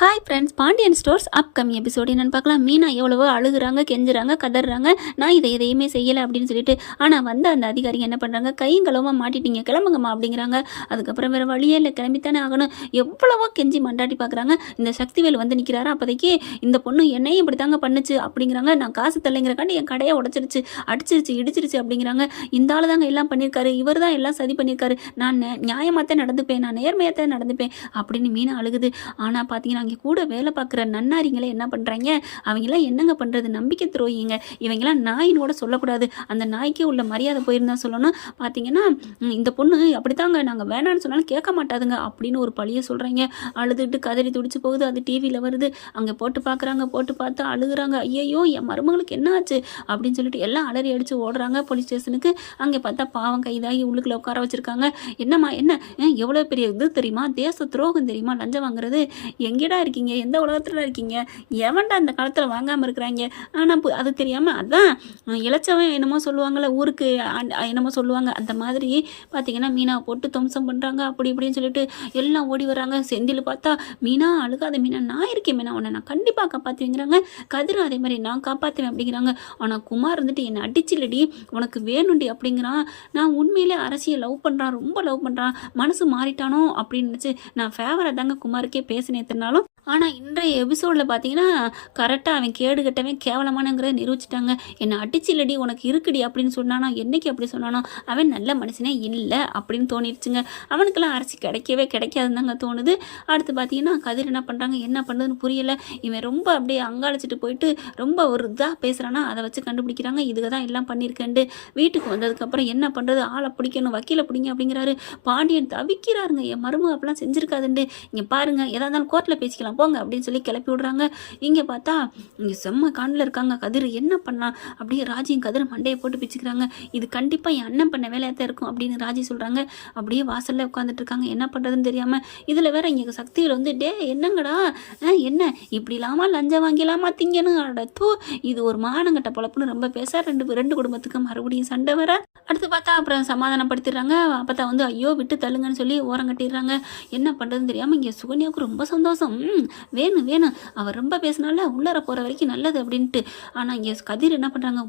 Hi friends, Pandian stores upcoming episode என்னென்னு பார்க்கலாம். மீனா எவ்வளவோ அழுகுறாங்க, கெஞ்சுறாங்க, கதறாங்க, நான் எதையுமே செய்யலை அப்படின்னு சொல்லிட்டு. ஆனால் வந்து அந்த அதிகாரிங்க என்ன பண்ணுறாங்க, கையும் களவாக மாட்டிட்டீங்க, கிளம்புங்கம்மா அப்படிங்கிறாங்க. அதுக்கப்புறம் வேறு வழியே இல்லை, கிளம்பித்தானே ஆகணும். எவ்வளவோ கெஞ்சி மண்டாட்டி பார்க்குறாங்க. இந்த சக்திவேல் வந்து நிற்கிறாரா, அப்போதைக்கு இந்த பொண்ணு என்னையும் இப்படி தாங்க பண்ணுச்சு அப்படிங்கிறாங்க. நான் காசு தள்ளைங்கிறக்காண்டி என் கடையை உடச்சிருச்சு, அடிச்சிருச்சு, இடிச்சிருச்சு அப்படிங்கிறாங்க. இந்த ஆள் தாங்க எல்லாம் பண்ணியிருக்காரு, இவர் தான் எல்லாம் சதி பண்ணியிருக்காரு, நான் நியாயமாக தான் நடந்துப்பேன், நான் நேர்மையாக தான் நடந்துப்பேன் அப்படின்னு மீனா அழுகுது. ஆனால் பார்த்தீங்கன்னா அங்கே கூட வேலை பார்க்குற நன்னாரிங்களே என்ன பண்ணுறாங்க, அவங்களாம் என்னங்க பண்ணுறது, நம்பிக்கை துரோகிங்க, இவங்கெல்லாம் நாயின்னு கூட சொல்லக்கூடாது, அந்த நாய்க்கே உள்ள மரியாதை போயிருந்தா சொல்லணும். பார்த்தீங்கன்னா இந்த பொண்ணு அப்படித்தாங்க, நாங்கள் வேணான்னு சொன்னாலும் கேட்க மாட்டாதுங்க அப்படின்னு ஒரு பழியை சொல்கிறாங்க. அழுதுட்டு கதறி துடிச்சு போகுது. அது டிவியில் வருது. அங்கே போட்டு பார்க்குறாங்க. போட்டு பார்த்து அழுகுறாங்க. ஐயோ என் மருமகளுக்கு என்ன ஆச்சு அப்படின்னு சொல்லிட்டு எல்லாம் அலறி அடித்து ஓடுறாங்க போலீஸ் ஸ்டேஷனுக்கு. அங்கே பார்த்தா பாவம் கைதாகி உள்ளுக்குள்ளே உட்கார வச்சுருக்காங்க. என்னம்மா என்ன எவ்வளோ பெரிய இது தெரியுமா, தேச துரோகம் தெரியுமா, லஞ்சம் வாங்குறது, எங்கேடா இருக்கீங்க, எந்த உலகத்தில் இருக்கீங்க, எவன்டா இந்த காலத்தில் வாங்காமல் இருக்கிறாங்க. ஆனால் அது தெரியாமல் அதான் இளைச்சவன் என்னமோ சொல்லுவாங்கள்ல, ஊருக்கு என்னமோ சொல்லுவாங்க, அந்த மாதிரி பார்த்தீங்கன்னா மீனாவை போட்டு துவம்சம் பண்ணுறாங்க. அப்படி இப்படின்னு சொல்லிட்டு எல்லாம் ஓடி வர்றாங்க. செந்தில் பார்த்தா, மீனா அழுகாத மீனா, நான் இருக்கேன் மீனா, உன்னை நான் கண்டிப்பாக காப்பாற்றுவேங்கிறாங்க. கதிரும் அதே மாதிரி நான் காப்பாற்றுவேன் அப்படிங்கிறாங்க. ஆனால் குமார் இருந்துட்டு என்னை அடிச்சில்லடி, உனக்கு வேணுண்டி அப்படிங்கிறான். நான் உண்மையிலே அரசியை லவ் பண்ணுறான், ரொம்ப லவ் பண்ணுறான், மனசு மாறிட்டானோ அப்படின்னு நினச்சி நான் ஃபேவராக தாங்க குமாருக்கே பேசினேன் எத்தனாலும். ஆனால் இன்றைய எபிசோடில் பார்த்தீங்கன்னா கரெக்டாக அவன் கேடு கட்டவன் கேவலமானங்கிறத நிரூபிச்சிட்டாங்க. என்னை அடிச்சில்லடி, உனக்கு இருக்குடி அப்படின்னு சொன்னானோ, என்னைக்கு அப்படி சொன்னானோ, அவன் நல்ல மனுஷனே இல்லை அப்படின்னு தோணிடுச்சுங்க. அவனுக்கெல்லாம் அரசி கிடைக்கவே கிடைக்காதுன்னு தாங்க தோணுது. அடுத்து பார்த்தீங்கன்னா கதிர் என்ன பண்ணுறாங்க, என்ன பண்ணுறதுன்னு புரியலை. இவன் ரொம்ப அப்படியே அங்காளிச்சிட்டு போயிட்டு ரொம்ப ஒரு இதாக பேசுகிறானா, அதை வச்சு கண்டுபிடிக்கிறாங்க. இதுக்கு தான் எல்லாம் பண்ணியிருக்கேன்ட்டு. வீட்டுக்கு வந்ததுக்கப்புறம் என்ன பண்ணுறது, ஆளை பிடிக்கணும், வக்கீலை பிடிங்க அப்படிங்கிறாரு. பாண்டியன் தவிக்கிறாருங்க, என் மருமக அப்படிலாம் செஞ்சுருக்காதுண்டு, இங்கே பாருங்கள் எதாக இருந்தாலும் கோர்ட்டில் பேசிக்கலாம் போங்க அப்படின்னு சொல்லி கிளப்பி விடுறாங்க. இங்கே பார்த்தா இங்கே செம்ம காண்டில் இருக்காங்க. கதிர் என்ன பண்ணலாம், அப்படியே ராஜியும் கதிர் மண்டையை போட்டு பிச்சுக்கிறாங்க. இது கண்டிப்பாக என் அண்ணன் பண்ண வேலையாக தான் இருக்கும் அப்படின்னு ராஜி சொல்கிறாங்க. அப்படியே வாசலில் உட்காந்துட்டு இருக்காங்க, என்ன பண்ணுறதுன்னு தெரியாமல். இதில் வேற இங்கே சக்தியில் வந்து, டே என்னங்கடா, என்ன இப்படி இல்லாமல் லஞ்சம் வாங்கிலாமா திங்கணும், அடத்தூ இது ஒரு மானங்கட்ட பொழப்புன்னு ரொம்ப பேச ரெண்டு குடும்பத்துக்கு மறுபடியும் சண்டை வர. அடுத்து பார்த்தா அப்புறம் சமாதானப்படுத்திடுறாங்க. அப்போ தான் வந்து ஐயோ விட்டு தள்ளுங்கன்னு சொல்லி ஓரம் கட்டிடுறாங்க. என்ன பண்ணுறதுன்னு தெரியாமல் இங்கே சுகன்யாவுக்கு ரொம்ப சந்தோஷம். வேணும் அவர் ரொம்ப பேசினால உள்ளார போகிற வரைக்கும் நல்லது அப்படின்ட்டு. ஆனால் இங்கே கதிர் என்ன பண்ணுறாங்க,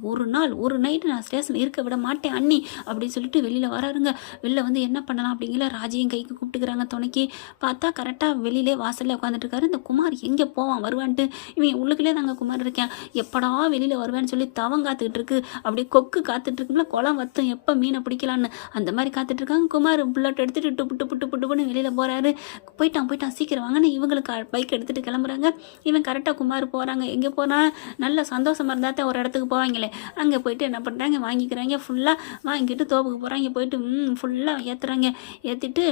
ஒரு நைட்டு நான் ஸ்டேஷனில் இருக்க விட மாட்டேன் அண்ணி அப்படின்னு சொல்லிட்டு வெளியில் வராருங்க. வெளில வந்து என்ன பண்ணலாம் அப்படிங்கிற ராஜியும் கைக்கு கூப்பிட்டுக்கிறாங்க துணைக்கி. பார்த்தா கரெக்டாக வெளியிலே வாசலில் உட்காந்துட்டு இருக்காரு. இந்த குமார் எங்கே போவான் வருவான்ட்டு, இவன் உள்ளுக்குள்ளே தாங்க குமார் இருக்கேன், எப்படா வெளியில் வருவேன்னு சொல்லி தவம் காத்துக்கிட்டு இருக்கு. அப்படியே கொக்கு காத்துட்டு இருக்குங்களா, குளம் வத்தும் எப்போ மீனை பிடிக்கலான்னு அந்த மாதிரி காத்துட்டு இருக்காங்க. குமார் புல்லட் எடுத்துட்டு புட்டு வெளியில் போகிறாரு. போயிட்டான் சீக்கிரம் வாங்கன்னு இவங்களுக்கு பைக் எடுத்துகிட்டு கிளம்புறாங்க. இவன் கரெக்டாக குமார் போகிறாங்க. எங்கே போனால் நல்ல சந்தோஷமாக இருந்தால் தான் ஒரு இடத்துக்கு போவாங்களே, அங்கே போயிட்டு என்ன பண்ணுறாங்க, வாங்கிக்கிறாங்க. ஃபுல்லாக வாங்கிட்டு தோப்புக்கு போகிறாங்க. போயிட்டு ஃபுல்லாக ஏற்றுறாங்க. ஏற்றிட்டு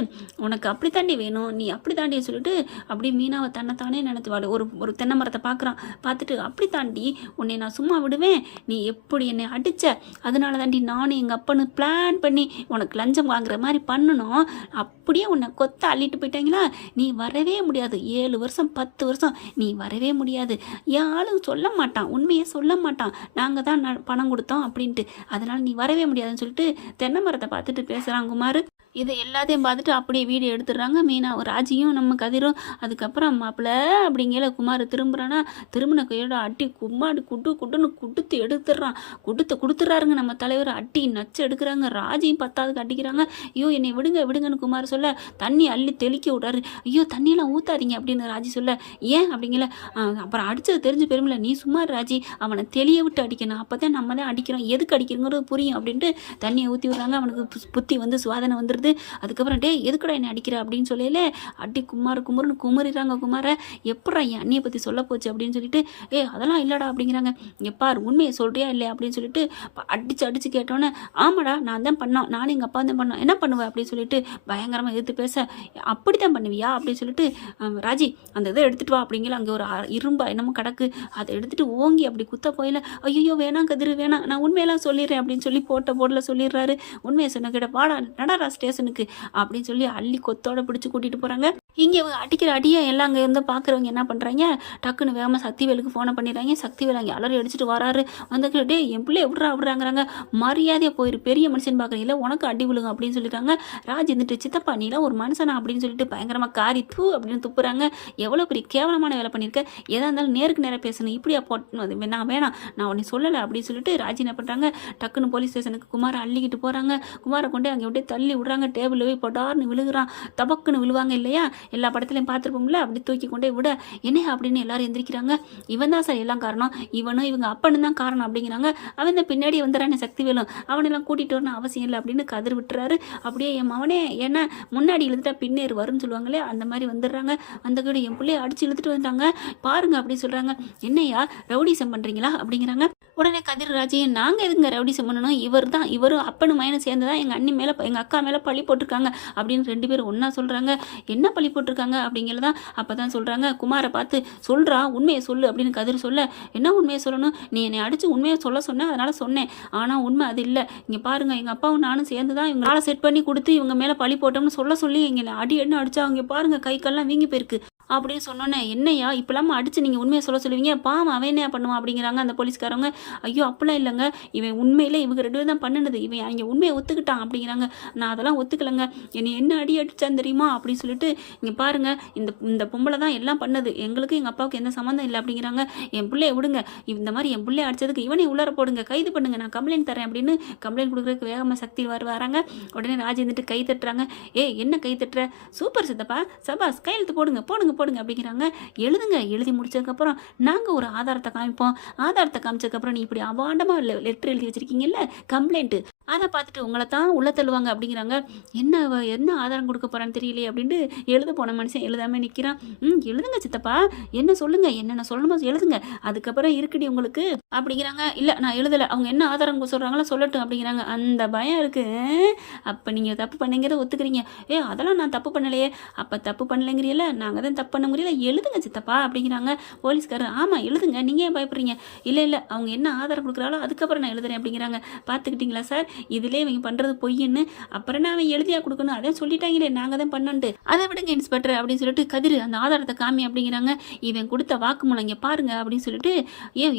உனக்கு அப்படி தாண்டி வேணும், நீ அப்படி தாண்டி சொல்லிட்டு அப்படி மீனாவை தன்னைத்தானே நினைத்துவாள். ஒரு தென்னை மரத்தை பார்க்குறான். பார்த்துட்டு அப்படி தாண்டி உன்னை நான் சும்மா விடுவேன், நீ எப்படி என்னை அடித்த, அதனால தாண்டி நானும் எங்கள் அப்பனு பிளான் பண்ணி உனக்கு லஞ்சம் வாங்குற மாதிரி பண்ணணும், அப்படியே உன்னை கொத்த அள்ளிட்டு போயிட்டாங்களா, நீ வரவே முடியாது, 7 வருஷம் 10 வருஷம் நீ வரவே முடியாது. என் ஆளும் சொல்ல மாட்டான், உண்மையே சொல்ல மாட்டான், நாங்கள் தான் பணம் கொடுத்தோம் அப்படின்ட்டு, அதனால் நீ வரவே முடியாதுன்னு சொல்லிட்டு தென்னை மரத்தை பார்த்துட்டு பேசுகிறான் குமார். இதை எல்லாத்தையும் பார்த்துட்டு அப்படியே வீடியோ எடுத்துடுறாங்க மீனா, ராஜியும் நம்ம கதிரும். அதுக்கப்புறம் மாப்பிள்ள அப்படிங்கிற குமார் திரும்புகிறானா, திரும்பின கையோட அட்டி கும்மாடி குட்டுன்னு எடுத்துடுறான். கொடுத்துட்றாருங்க நம்ம தலைவர். அட்டி நச்சு எடுக்கிறாங்க. ராஜியும் 10க்கு அடிக்கிறாங்க. ஐயோ என்னை விடுங்கன்னு குமார் சொல்ல, தண்ணி அள்ளி தெளிக்க விடாரு. ஐயோ தண்ணியெல்லாம் ஊற்றாதீங்க அப்படின்னு ராஜி சொல்ல, ஏன் அப்படிங்கல. அப்புறம் அடித்தது தெரிஞ்சு பெருமில்ல, நீ சும்மா ராஜி, அவனை தெளிய விட்டு அடிக்கணும், அப்போ தான் நம்ம தான் அடிக்கிறோம், எதுக்கு அடிக்கிறோங்கிறது புரியும் அப்படின்ட்டு தண்ணியை ஊற்றி விடுறாங்க. அவனுக்கு புத்தி வந்து சுவாதனை வந்துடுது. அதுக்கப்புறம் டே எதுக்குடா என்னை அடிக்கிற அப்படின்னு சொல்லல, அடி குமாருன்னு குமரிறாங்க. குமாரை எப்படா என் அண்ணியை பற்றி சொல்ல போச்சு அப்படின்னு சொல்லிட்டு, அதெல்லாம் இல்லைடா அப்படிங்கிறாங்க. எப்பார் உண்மையை சொல்கிறியா இல்லையா அப்படின்னு சொல்லிட்டு அடிச்சு கேட்டோன்னே, ஆமாடா நான் தான் பண்ணோம், நானும் எங்கள் அப்பா தான் பண்ணோம், என்ன பண்ணுவேன் அப்படின்னு சொல்லிட்டு பயங்கரமாக எதிர்த்து பேச, அப்படி தான் பண்ணுவியா அப்படின்னு சொல்லிட்டு, ராஜி அந்த இதை எடுத்துகிட்டு வா அப்படிங்கிற. அங்கே ஒரு இரும்பா என்னமோ கிடக்கு, அதை எடுத்துகிட்டு ஓங்கி அப்படி குத்த போயில, ஐயோ வேணாம் கதிர் வேணாம், நான் உண்மையெல்லாம் சொல்லிடுறேன் அப்படின்னு சொல்லி போட்டில் சொல்லிடுறாரு. உண்மையை சொன்ன கிட்ட பாடா நடரா ஸ்டேஷனுக்கு அப்படின்னு சொல்லி அள்ளி கொத்தோட பிடிச்சி கூட்டிகிட்டு போகிறாங்க. இங்கே அடிக்கிற அடியை எல்லாம் அங்கே இருந்து பார்க்குறவங்க என்ன பண்ணுறாங்க, டக்குன்னு வேகமாக சக்திவேலுக்கு ஃபோனை பண்ணிடுறாங்க. சக்திவேல் அங்கே அலறி அடிச்சுட்டு வராரு. வந்து டே என் பிள்ளை விடுறாங்கிறாங்க. மரியாதையாக போயிரு, பெரிய மனுஷன் பார்க்குறீங்கள, உனக்கு அடி விழுங்க அப்படின்னு சொல்லிட்டாங்க. ராஜ் இருந்துட்டு, சித்தப்பா நீலாம் ஒரு மனுஷனா அப்படின்னு சொல்லிட்டு பயங்கரமாக காரி தூ அப்படின்னு துப்புறாங்க. எவ்வளோ பெரிய கேவலமான வேலை பண்ணியிருக்க, எதா இருந்தாலும் நேருக்கு நேராக பேசணும், இப்படியா நான் வேணாம், நான் உன்னை சொல்லலை அப்படின்னு சொல்லிட்டு ராஜி என்ன பண்ணுறாங்க, டக்குன்னு போலீஸ் ஸ்டேஷனுக்கு குமாரை அள்ளிக்கிட்டு போகிறாங்க. குமாரை கொண்டு அங்கே விட்டு தள்ளி விடுறாங்க. டேபிள் போய் பொட்டார்னு விழுகிறான். தபக்குன்னு விழுவாங்க இல்லையா, எல்லா படத்துலையும் பார்த்துருப்போம்ல, அப்படி தூக்கி கொண்டே விட என்ன அப்படின்னு எல்லாரும் எந்திரிக்கிறாங்க. இவன் தான் சார் எல்லாம் காரணம், இவனும் இவங்க அப்பன்னு தான் காரணம் அப்படிங்கிறாங்க. அவன் தான் பின்னாடி வந்துடுறானே சக்தி வேலும், அவனெல்லாம் கூட்டிகிட்டு வரணும் அவசியம் இல்லை அப்படின்னு கதிர் விட்டுறாரு. அப்படியே என் மவனே ஏன்னா முன்னாடி இழுத்துட்டா பின்னேறு வரும்னு சொல்லுவாங்களே, அந்த மாதிரி வந்துடுறாங்க. அந்த கூட என் பிள்ளைய அடிச்சு இழுத்துட்டு வந்துட்டாங்க பாருங்க அப்படின்னு சொல்கிறாங்க. என்னையா ரவுடிசம் பண்ணுறீங்களா அப்படிங்கிறாங்க. உடனே கதிர் ராஜி, நாங்கள் எதுங்க ரவுடிசம் பண்ணணும், இவரும் அப்பனும் மயனும் சேர்ந்து தான் எங்கள் அண்ணி மேலே எங்கள் அக்கா மேலே பழி போட்டிருக்காங்க அப்படின்னு ரெண்டு பேரும் ஒன்றா சொல்கிறாங்க. என்ன பழி போட்டிருக்காங்க அப்படிங்கிறதான் அப்போ தான் சொல்கிறாங்க. குமாரை பார்த்து சொல்கிறா, உண்மையை சொல்லு அப்படின்னு கதிர் சொல்ல, என்ன உண்மையை சொல்லணும், நீ என்னை அடித்து உண்மையை சொல்ல சொன்னேன், அதனால் சொன்னேன், ஆனால் உண்மை அது இல்லை. இங்கே பாருங்கள், எங்கள் அப்பாவும் நானும் சேர்ந்து தான் இவங்களால செட் பண்ணி கொடுத்து இவங்க மேலே பழி போட்டோம்னு சொல்ல சொல்லி எங்களை அடி என்ன அடிச்சா அவங்க பாருங்கள் கை கால்லாம் வீங்கி போயிருக்கு அப்படின்னு சொன்னோன்னே, என்னையா இப்போலாமா அடித்து நீங்கள் உண்மையை சொல்லுவீங்க, பாவம் அவன் என்ன பண்ணுவான் அப்படிங்கிறாங்க அந்த போலீஸ்காரங்க. ஐயோ அப்படிலாம் இல்லைங்க, இவன் உண்மையிலே இவங்க ரெண்டு பேரும் தான் பண்ணினது, இவன் அங்கே உண்மையை ஒத்துக்கிட்டான் அப்படிங்கிறாங்க. நான் அதெல்லாம் ஒத்துக்கலைங்க, என்னை என்ன அடி அடிச்சான்னு தெரியுமா அப்படின்னு சொல்லிட்டு, இங்கே பாருங்கள் இந்த பொம்பளை தான் எல்லாம் பண்ணது, எங்களுக்கு எங்கள் அப்பாவுக்கு எந்த சம்மந்தம் இல்லை அப்படிங்கிறாங்க. என் பிள்ளைய விடுங்க, இந்த மாதிரி என் பிள்ளைய அடிச்சதுக்கு இவனை உள்ளார போடுங்க, கைது பண்ணுங்க, நான் கம்ப்ளைண்ட் தரேன் அப்படின்னு கம்ப்ளைண்ட் கொடுக்குறதுக்கு வேகமாக சக்தி வராங்க. உடனே ராஜி வந்துட்டு கை தட்டுறாங்க. என்ன கை தட்டுற, சூப்பர் சித்தப்பா, சபாஸ், கையெழுத்து போடுங்க போடுங்க போடுங்க அப்படிங்கிறாங்க. எழுதுங்க, எழுதி முடிச்சதுக்கப்புறம் நாங்கள் ஒரு ஆதாரத்தை காமிப்போம், ஆதாரத்தை காமிச்சதுக்கப்புறம் நீ இப்படி அபாண்டமாக லெட்டர் எழுதி வச்சிருக்கீங்கல்ல கம்ப்ளைண்ட்டு, அதை பார்த்துட்டு உங்களை தான் உள்ள தள்ளுவாங்க அப்படிங்கிறாங்க. என்ன ஆதாரம் கொடுக்க போகிறான்னு தெரியலையே அப்படின்ட்டு எழுத போன மனுஷன் எழுதாமல் நிற்கிறான். எழுதுங்க சித்தப்பா, என்ன சொல்லுங்க, என்னென்ன சொல்லணுமோ எழுதுங்க, அதுக்கப்புறம் இருக்குடி உங்களுக்கு அப்படிங்கிறாங்க. இல்லை நான் எழுதலை, அவங்க என்ன ஆதாரம் சொல்கிறாங்களோ சொல்லட்டும் அப்படிங்கிறாங்க. அந்த பயம் இருக்குது, அப்போ நீங்கள் தப்பு பண்ணீங்கிறத ஒத்துக்கிறீங்க. அதெல்லாம் நான் தப்பு பண்ணலையே, அப்போ தப்பு பண்ணலைங்கிறீல, நாங்கள் தான் தப்பு பண்ண முடியல, எழுதுங்க சித்தப்பா அப்படிங்கிறாங்க. போலீஸ்காரர், ஆமாம் எழுதுங்க, நீங்கள் ஏன் பயப்படுறீங்க, இல்லை அவங்க என்ன ஆதாரம் கொடுக்குறாங்களோ அதுக்கப்புறம் நான் எழுதுறேன் அப்படிங்கிறாங்க. பார்த்துக்கிட்டிங்களா சார், இதிலே இவங்க பண்ணுறது பொய்ன்னு, அப்புறம் நான் அவன் எழுதியா கொடுக்கணும், அதே சொல்லிட்டாங்களே நாங்கள் தான் பண்ணன்ட்டு, அதை விடுங்க இன்ஸ்பெக்டர் அப்படின்னு சொல்லிட்டு கதிர் அந்த ஆதாரத்தை காமி அப்படிங்கிறாங்க. இவன் கொடுத்த வாக்குமூலம் இங்கே பாருங்க அப்படின்னு சொல்லிட்டு,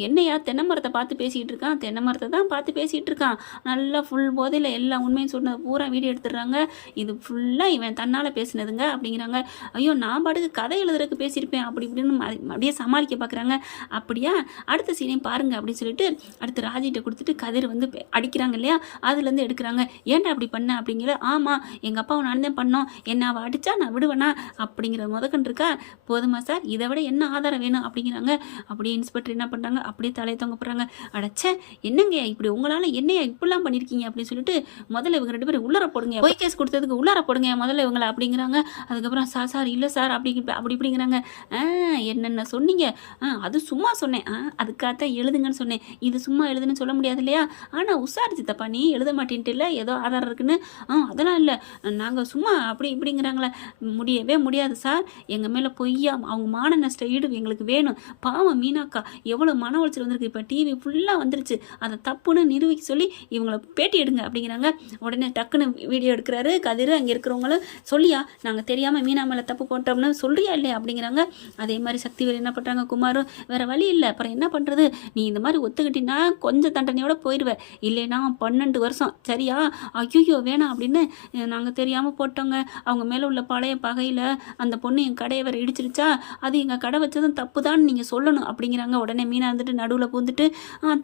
என்னையா தென்னை மரத்தை பார்த்து பேசிகிட்டு இருக்கான், தென்னை மரத்தை தான் பார்த்து பேசிகிட்டு இருக்கான், நல்லா ஃபுல் போதையில் எல்லா உண்மையும் சொன்னது பூரா வீடியோ எடுத்துடுறாங்க, இது ஃபுல்லாக இவன் தன்னால் பேசினதுங்க அப்படிங்கிறாங்க. ஐயோ நான் பாட்டுக்கு கதை எழுதுறதுக்கு பேசியிருப்பேன் அப்படி இப்படின்னு அப்படியே சமாளிக்க பார்க்குறாங்க. அப்படியா, அடுத்த சீனையும் பாருங்க அப்படின்னு சொல்லிட்டு அடுத்து ராஜிகிட்ட கொடுத்துட்டு கதிர் வந்து அடிக்கிறாங்க இல்லையா, அதுலேருந்து எடுக்கிறாங்க. ஏன்டா அப்படி பண்ண அப்படிங்கிற, ஆமாம் எங்கள் அப்பாவை நான் தான் பண்ணோம், என்ன அவள் அடித்தா நான் விடுவேனா அப்படிங்கிற முதக்கண்டு இருக்கா, போதுமா சார், இதை விட என்ன ஆதாரம் வேணும் அப்படிங்கிறாங்க. அப்படியே இன்ஸ்பெக்டர் என்ன பண்ணுறாங்க, அப்படியே தலையை தொங்க போடுறாங்க. அடைச்ச என்னங்க இப்படி உங்களால் என்னையா இப்படிலாம் பண்ணியிருக்கீங்க அப்படின்னு சொல்லிட்டு, முதல்ல இவங்க ரெண்டு பேரும் உள்ளார போடுங்க, பொய் கேஸ் கொடுத்ததுக்கு உள்ளார போடுங்க முதல்ல இவங்களை அப்படிங்கிறாங்க. அதுக்கப்புறம் சார் இல்லை சார் அப்படி இப்படிங்கிறாங்க. என்னென்ன சொன்னீங்க, அது சும்மா சொன்னேன், அதுக்காகத்தான் எழுதுங்கன்னு சொன்னேன், இது சும்மா எழுதுன்னு சொல்ல முடியாது இல்லையா, ஆனால் உஷாரிச்சு தப்பா நீ எழுத மாட்டேன்ட்டு இல்லை, ஏதோ ஆதாரம் இருக்குன்னு, அதெல்லாம் இல்லை நாங்கள் சும்மா அப்படி இப்படிங்கிறாங்களே, முடியவே முடியாது சார், எங்கள் மேலே பொய்யா அவங்க மான நஷ்ட ஈடு எங்களுக்கு வேணும், பாவம் மீனாக்கா எவ்வளோ மன உளைச்சல் வந்திருக்கு, இப்போ டிவி ஃபுல்லாக வந்துருச்சு, அதை தப்புன்னு நிரூபிக்க சொல்லி இவங்களை பேட்டி எடுங்க அப்படிங்கிறாங்க. உடனே டக்குன்னு வீடியோ எடுக்கிறாரு கதிர், அங்கே இருக்கிறவங்களும் சொல்லியா நாங்கள் தெரியாமல் மீனா மேலே தப்பு போட்டோம்னு சொல்றியா இல்லையா அப்படிங்கிறாங்க. அதே மாதிரி சக்திவேல் என்ன பண்ணுறாங்க, குமாரும் வேறு வழி இல்லை, அப்புறம் என்ன பண்ணுறது, நீ இந்த மாதிரி ஒத்துக்கிட்டீங்கன்னா கொஞ்சம் தண்டனையோட போயிடுவேன், இல்லைன்னா 12 வருஷம் சரியா, ஐயோ வேணாம் அப்படின்னு நாங்கள் தெரியாமல் போட்டோங்க, அவங்க மேலே உள்ள பழைய பகையில் அந்த பொண்ணு என் கடையை வேறு இடிச்சிருச்சா, அது எங்கள் கடை வச்சதும் தப்பு தான் நீங்கள் சொல்லணும் அப்படிங்கிறாங்க. உடனே மீனா வந்துட்டு நடுவில் பூந்துட்டு,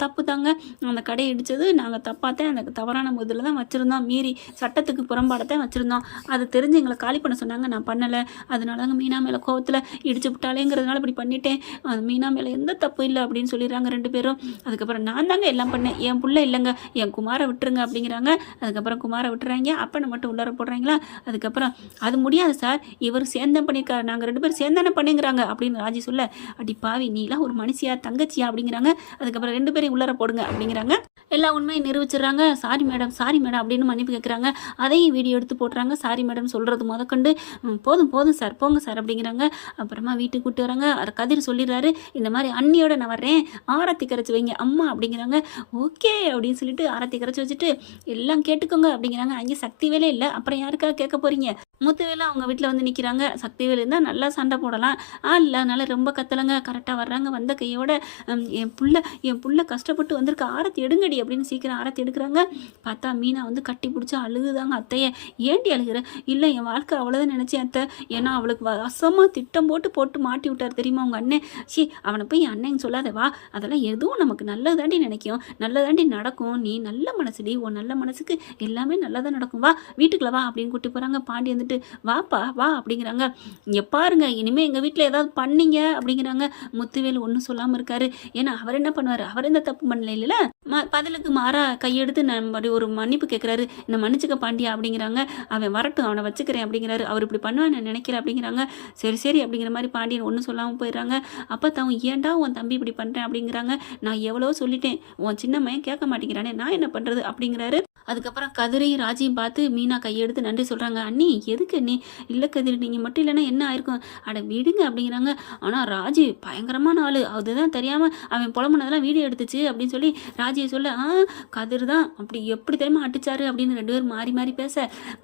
தப்பு தாங்க, அந்த கடையை இடித்தது நாங்கள் தப்பாகத்தான், அந்த தவறான முதல்ல தான் வச்சுருந்தோம், மீறி சட்டத்துக்கு புறம்பாடத்தான் வச்சுருந்தோம், அது தெரிஞ்சு எங்களை காலி பண்ண சொன்னாங்க, நான் பண்ணலை, அதனால தாங்க மீனா மேலே கோவத்தில் இடிச்சு விட்டாலேங்கிறதுனால இப்படி பண்ணிட்டேன், மீனா மேலே எந்த தப்பு இல்லை அப்படின்னு சொல்லிடுறாங்க ரெண்டு பேரும். அதுக்கப்புறம் நான் தாங்க எல்லாம் பண்ணேன், என் பிள்ளை இல்லைங்க, என் குமாரை விட்டுருங்க அப்படிங்கிறாங்க. அதுக்கப்புறம் குமாரை விட்டுறாங்க, அப்பனை மட்டும் உள்ளார போடுறாங்களா. அதுக்கப்புறம் அது முடியாது சார், இவர் சேர்ந்தான் பண்ணியிருக்காரு, நாங்கள் ரெண்டு பேரும் சேர்ந்தானே பண்ணிங்கிறாங்க அப்படின்னு ராஜி சொல்ல, அடி பாவி நீலாம் ஒரு மனுஷியா தங்கச்சியா அப்படிங்கிறாங்க. அதுக்கப்புறம் ரெண்டு பேரையும் உள்ளார போடுங்க அப்படிங்கிறாங்க. எல்லா உண்மையும் நிரூபிச்சிடுறாங்க. சாரி மேடம் அப்படின்னு மன்னிப்பு கேட்குறாங்க. அதையும் வீடியோ எடுத்து போட்டுறாங்க. சாரி மேடம் சொல்கிறது முதற்கொண்டு போதும் சார் போங்க சார் அப்படிங்கிறாங்க. அப்புறமா வீட்டுக்கு கூப்பிட்டு வராங்க. கதிர் சொல்லிடுறாரு, இந்த மாதிரி அண்ணியோட நான் வர்றேன், ஆரத்தி கரைச்சி வைங்க அம்மா அப்படிங்கிறாங்க. ஓகே அப்படின்னு சொல்லிட்டு ஆரத்தி கரைச்சி வச்சுட்டு எல்லாம் கேட்டுக்கோங்க அப்படிங்கிறாங்க. அங்கே சக்தி வேலை இல்லை, அப்புறம் யாருக்காக கேட்க போகிறீங்க, முத்துவேலு அவங்க வீட்ல வந்து நிக்கிறாங்க. சக்திவேலு இருந்தா நல்லா சண்டை போடலாம். ஆள் இல்லாதனால ரொம்ப கத்தலங்க. கரெக்ட்டா வர்றாங்க. வந்த கையோட என் புள்ள கஷ்டப்பட்டு வந்திருக்கு. ஆரத்தி எடுங்கடி அப்படின்னு சீக்கிரம் ஆரத்தி எடுக்குறாங்க. பார்த்தா மீனா வந்து கட்டி பிடிச்சு அழுகுதாங்க அத்தைய. "ஏன்டி அழுகுற?" "இல்ல என் வாழ்க்கை அவ்வளோதான் நினைச்சேன் அத்தை. ஏன்னா அவளுக்கு வசமா திட்டம் போட்டு போட்டு மாட்டி விட்டாரு தெரியுமா உங்க அண்ணன். ச்சீ அவனை போய் என் அண்ணன்னு சொல்லாத வா. அதெல்லாம் எதுவும் நமக்கு நல்லதாண்டி நினைக்கும். நல்லதாண்டி நடக்கும். நீ நல்ல மனசுடி. உன் நல்ல மனசுக்கு எல்லாமே நல்லதா நடக்கும். வா வீட்டுக்குள்ள வா" அப்படின்னு கூட்டி போறாங்க. பாண்டி வந்துட்டு "வாப்பா வா" அப்படிங்கிறாங்க. "இங்க பாருங்க இனிமே எங்க வீட்ல ஏதாவது பண்ணீங்க" அப்படிங்கிறாங்க. முத்துவேலு ஒன்றும் சொல்லாம இருக்காரு. ஏன்னா அவர் என்ன பண்ணுவாரு? அவர் எந்த தப்பு பண்ணல இல்லைல. பதிலுக்கு மாறா கையெடுத்து நம்ம ஒரு மன்னிப்பு கேட்குறாரு. "என்ன மன்னிச்சுக்க பாண்டியா" அப்படிங்கிறாங்க. "அவன் வரட்டும் அவனை வச்சுக்கிறேன்" அப்படிங்கிறாரு. "அவர் இப்படி பண்ணுவான்னு நான் நினைக்கல" அப்படிங்கிறாங்க. "சரி சரி" அப்படிங்கிற மாதிரி பாண்டியன் ஒன்றும் சொல்லாமல் போயிடுறாங்க. அப்போ தான் "ஏன்டா உன் தம்பி இப்படி பண்ணுறேன்" அப்படிங்கிறாங்க. "நான் எவ்வளோ சொல்லிட்டேன், உன் சின்ன மகன் கேட்க மாட்டேங்கிறானே, நான் என்ன பண்ணுறது" அப்படிங்கிறாரு. அதுக்கப்புறம் கதிரையும் ராஜியும் பார்த்து மீனா கையெடுத்து நன்றி சொல்கிறாங்க. "அண்ணி எதுக்கு அண்ணி?" "இல்லை கதிர் நீங்கள் மட்டும் இல்லைன்னா என்ன ஆயிருக்கும்?" "அட விடுங்க" அப்படிங்கிறாங்க. ஆனால் ராஜி பயங்கரமான ஆள். அதுதான் தெரியாமல் அவன் புலம்புனதெல்லாம் வீடியோ எடுத்துச்சு அப்படின்னு சொல்லி ராஜியை சொல்ல, கதிர் தான் அப்படி எப்படி தெரியுமா அடிச்சாரு அப்படின்னு 2 பேரும் மாறி மாறி பேச,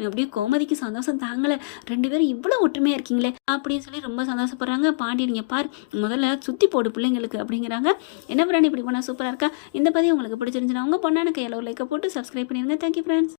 அப்படியே கோமதிக்கு சந்தோஷம் தாங்கலை. 2 பேரும் இவ்வளோ ஒற்றுமையாக இருக்கீங்களே அப்படின்னு சொல்லி ரொம்ப சந்தோஷப்படுறாங்க. "பாண்டியன் இங்கே பார், முதல்ல சுற்றி போடு பிள்ளைங்களுக்கு" அப்படிங்கிறாங்க. "என்ன பிராணி இப்படி பண்ணால் சூப்பராக இருக்கா?" இந்த பதிவு உங்களுக்கு பிடிச்சிருந்துச்சுன்னா உங்கள் பொண்ணான கையில் ஒரு லைக்கை போட்டு சப்ஸ்கிரைப் பண்ணிடுங்க. Thank you friends.